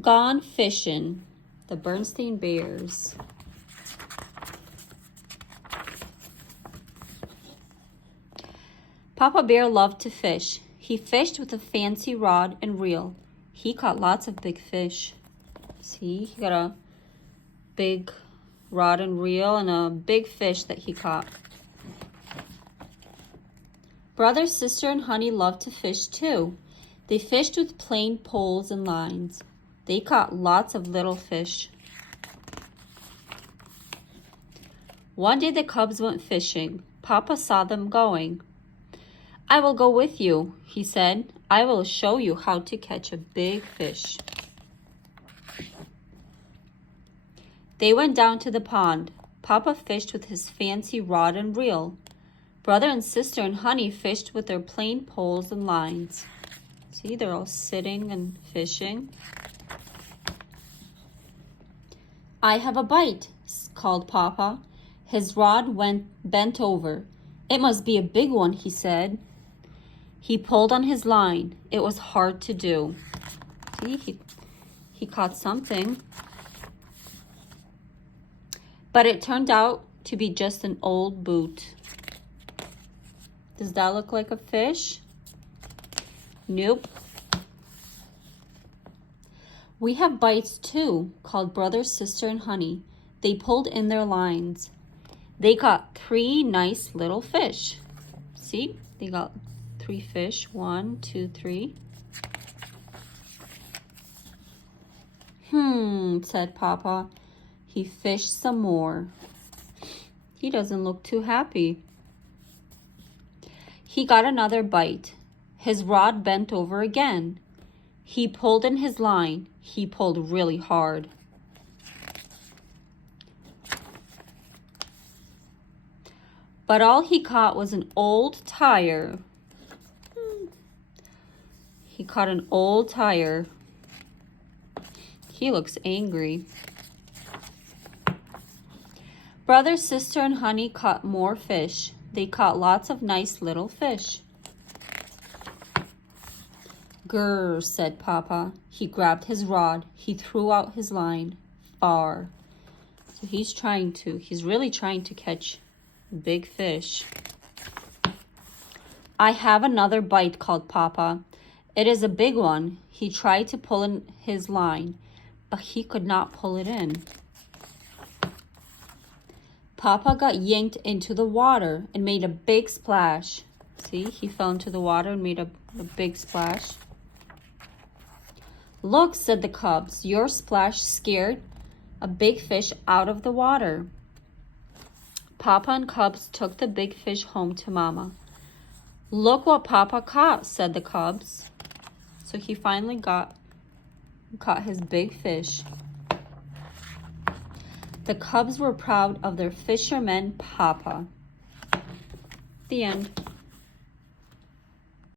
Gone fishing. The Berenstein Bears. Papa Bear loved to fish. He fished with a fancy rod and reel. He caught lots of big fish. See, he got a big rod and reel and a big fish that he caught. Brother, sister, and Honey loved to fish too. They fished with plain poles and lines. They caught lots of little fish. One day the cubs went fishing. Papa saw them going. "I will go with you," he said. "I will show you how to catch a big fish." They went down to the pond. Papa fished with his fancy rod and reel. Brother and sister and Honey fished with their plain poles and lines. See, they're all sitting and fishing. "I have a bite," called Papa. His rod bent over. "It must be a big one," he said. He pulled on his line. It was hard to do. See, he caught something. But it turned out to be just an old boot. Does that look like a fish? Nope. "We have bites too," called Brother, Sister, and Honey. They pulled in their lines. They caught 3 nice little fish. See, they got 3 fish. 1, 2, 3. Said Papa. He fished some more. He doesn't look too happy. He got another bite. His rod bent over again. He pulled in his line. He pulled really hard. But all he caught was an old tire. He caught an old tire. He looks angry. Brother, sister, and Honey caught more fish. They caught lots of nice little fish. "Grrr," said Papa. He grabbed his rod. He threw out his line far. So he's really trying to catch big fish. "I have another bite," called Papa. "It is a big one." He tried to pull in his line, but he could not pull it in. Papa got yanked into the water and made a big splash. See, he fell into the water and made a big splash. "Look," said the cubs, "your splash scared a big fish out of the water." Papa and cubs took the big fish home to Mama. "Look what Papa caught," said the cubs. So he finally caught his big fish. The cubs were proud of their fisherman Papa. The end.